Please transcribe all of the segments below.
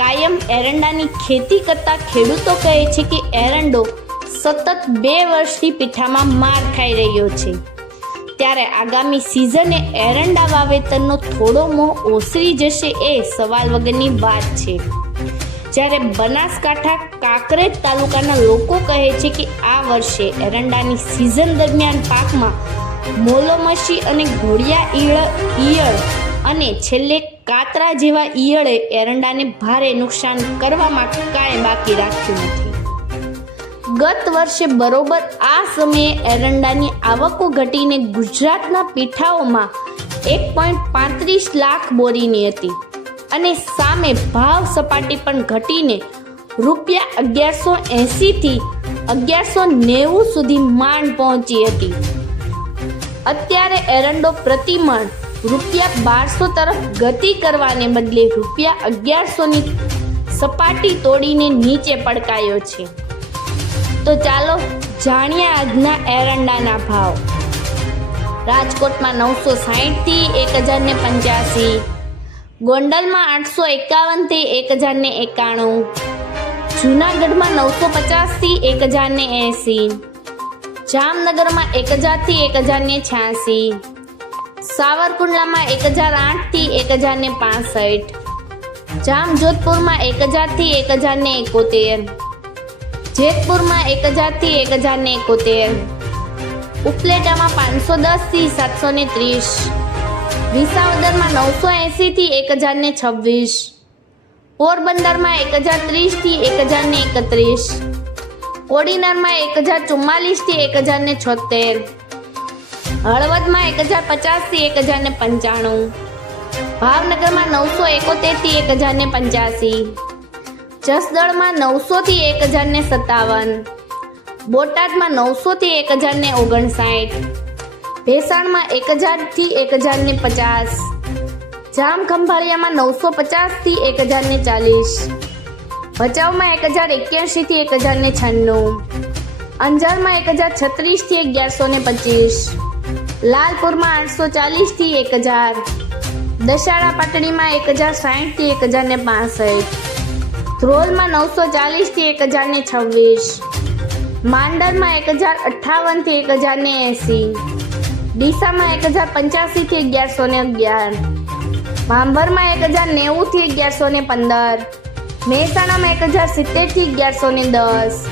કાયમ એરંડાની ખેતી કરતા ખેડૂતો કહે છે કે એરંડો સતત બે વર્ષથી પીઠામાં માર ખાઈ રહ્યો છે. ત્યારે આગામી સિઝને એરંડા વાવેતરનો થોડો મોહ ઓસરી જશે એ સવાલ વગરની વાત છે. જ્યારે બનાસકાંઠા કાંકરેજ તાલુકાના લોકો કહે છે કે આ વર્ષે એરંડાની સિઝન દરમિયાન પાકમાં મોલોમસી અને ઘોડિયા ઈયળ અને છેલ્લે કાતરા જેવા ઈયળે એરંડાને ભારે નુકસાન કરવામાં કાંઈ બાકી રાખ્યું નથી. ગત વર્ષે બરોબર આ સમયે એરંડાની આવકો ઘટીને ગુજરાતના પીઠાઓમાં એક પોઈન્ટ પાંત્રીસ લાખ બોરીની હતી અને સામે ભાવ સપાટી પણ ઘટીને રૂપિયા અગિયારસો એંસીથી અગિયારસો નેવું સુધી માંડ પહોંચી હતી. અત્યારે એરંડો પ્રતિમણ રૂપિયા બારસો તરફ ગતિ કરવાને બદલે રૂપિયા અગિયારસોની સપાટી તોડીને નીચે પડકાયો છે. તો ચાલો જાણીએ આજના એરંડાના ભાવ. રાજકોટમાં નવસો સાહીઠથી એક હજારને પંચ્યાસી, ગોંડલમાં આઠસો એકાવનથી એક હજારને એકાણું, જૂનાગઢમાં નવસો પચાસથી એક હજારને એંસી, જામનગરમાં એક હજારથી એક હજારને છ્યાસી સાવરકુંડલામાં એક હજાર આઠથી એક હજાર ને પાસઠ. જામજોધપુરમાં એક હજારથી એક હજાર ને એકોતેર. જેતપુરમાં એક હજારથી એક હજાર ને એકોતેર. ઉપલેટામાં પાંચસો દસથી સાતસો ને ત્રીસ. વિસાવદરમાં નવસો એંસીથી એક હજાર ને છવ્વીસ. પોરબંદરમાં એક હજાર ત્રીસથી એક હજાર ને એકત્રીસ. કોડીનારમાં એક હજાર ચુમ્માલીસથી એક હજાર ને છોતેર. હળવદમાં એક હજાર પચાસથી એક હજાર ને પંચાણું ભાવનગરમાં નવસો એકોતેરથી એક હજાર ને પંચ્યાસી જસદળમાં નવસોથી એક હજાર ને સત્તાવન બોટાદમાં નવસોથી એક હજાર ને ઓગણસાઠ ભેસાણમાં એક હજારથી એક હજાર ને પચાસ જામ ખંભાળિયામાં નવસો પચાસથી એક હજાર ને ચાલીસ ભચાઉમાં એક હજાર એક્યાસીથી એક હજાર ને છન્નું અંજારમાં એક હજાર છત્રીસથી અગિયારસો ને પચીસ લાલપુરમાં આઠસો ચાલીસથી એક હજાર. દશાળા પાટડીમાં એક હજાર સાહીઠથી એક હજાર ને પાસઠ. ધ્રોલમાં નવસો ચાલીસથી એક હજાર ને છવ્વીસ. માંડરમાં એક હજાર અઠ્ઠાવનથી એક હજાર ને એંસી. ડીસામાં એક હજાર પંચ્યાસીથી અગિયારસો ને અગિયાર. ભાંભરમાં એક હજાર નેવુંથી અગિયારસો ને પંદર. મહેસાણામાં એક હજાર સિત્તેરથી અગિયારસો ને દસ.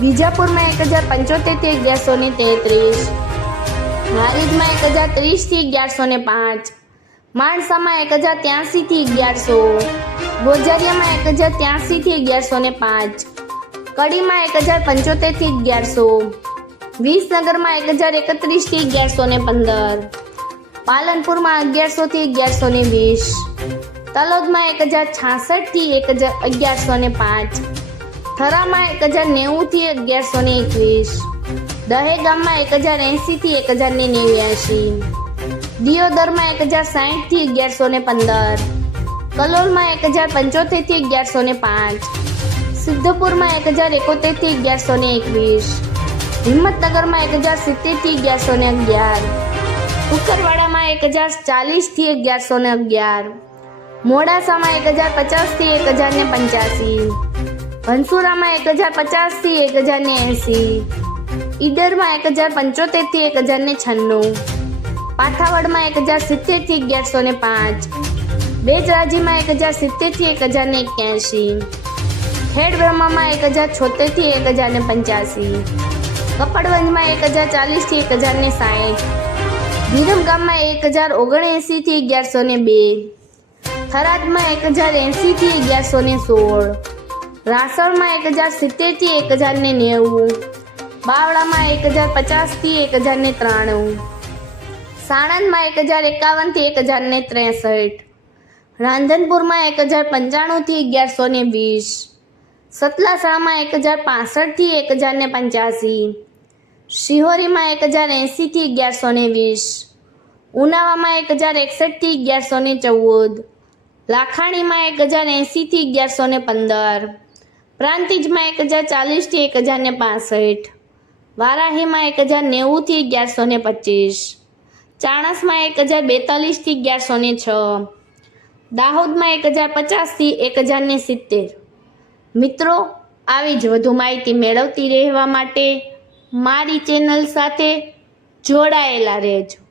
વિજાપુરમાં એક હજાર પંચોતેરથી અગિયારસો ને તેત્રીસ. હારીજમાં એક હજાર ત્રીસથી અગિયારસો ને પાંચ. માણસામાં એક હજાર ત્યાંસીથી અગિયારસો. ગોજારિયામાં એક હજાર ત્યાંસીથી અગિયારસો ને પાંચ. કડીમાં એક હજાર પંચોતેરથી અગિયારસો. વિસનગરમાં એક હજાર એકત્રીસથી અગિયારસો ને પંદર. પાલનપુરમાં અગિયારસોથી અગિયારસો ને વીસ. તલોદમાં એક હજાર છાસઠથી એક હજાર અગિયારસો ને પાંચ. થરામાં એક હજાર નેવુંથી અગિયારસો ને એકવીસ. દહેગામમાં એક હજાર એંસીથી એક હજાર ને નેવ્યાસી દિયોદરમાં એક હજાર સાહીઠથી અગિયારસો ને પંદર કલોલમાં એક હજાર પંચોતેરથી અગિયારસો ને પાંચ સિદ્ધપુરમાં એક હજાર એકોતેરથી અગિયારસો ને એકવીસ હિંમતનગરમાં એક હજાર સિત્તેરથી અગિયારસો ને અગિયાર કુકરવાડામાં એક હજાર ચાલીસથી અગિયારસો ને અગિયાર મોડાસામાં એક હજાર પચાસથી એક હજાર ને પંચ્યાસી ભનસુરામાં એક હજાર પચાસથી એક હજાર ને એંસી ઈડરમાં એક હજાર પંચોતેરથી એક હજાર ને છન્નું પાઠાવડમાં એક હજાર સિત્તેરથી અગિયારસો ને પાંચ બેજરાજીમાં એક હજાર સિત્તેરથી એક હજાર ને એક્યાસી ખેડ બ્રહ્મામાં એક હજાર છોતેરથી એક હજાર ને પંચ્યાસી કપડવંજમાં એક હજાર ચાલીસથી એક હજાર ને સાઠ વિરમગામમાં એક હજાર ઓગણએંસીથી અગિયારસો ને બે થરાદમાં એક હજાર એંસીથી અગિયારસો ને સોળ રાસણમાં એક હજાર સિત્તેરથી એક હજાર ને નેવું બાવળામાં એક હજાર પચાસથી એક હજાર ને ત્રાણું સાણંદમાં એક હજાર એકાવનથી એક હજાર ને ત્રેસઠ રાંધનપુરમાં એક હજાર પંચાણુંથી અગિયારસો ને વીસ સતલાસણામાં એક હજાર પાસઠથી એક હજાર ને પંચ્યાસી શિહોરીમાં એક હજાર એંસીથી અગિયારસો ને વીસ ઉનાવામાં એક હજાર એકસઠથી અગિયારસો ને ચૌદ લાખાણીમાં એક હજાર એંસીથી અગિયારસો ને પંદર પ્રાંતિજમાં એક હજાર ચાલીસથી એક હજાર ને પાસઠ વારાહીમાં એક હજાર નેવુંથી અગિયારસો ને પચીસ. ચાણસમાં એક હજાર બેતાલીસથી અગિયારસો ને છ. દાહોદમાં એક હજાર પચાસથી એક હજાર ને સિત્તેર. મિત્રો, આવી જ વધુ માહિતી મેળવતી રહેવા માટે મારી ચેનલ સાથે જોડાયેલા રહેજો.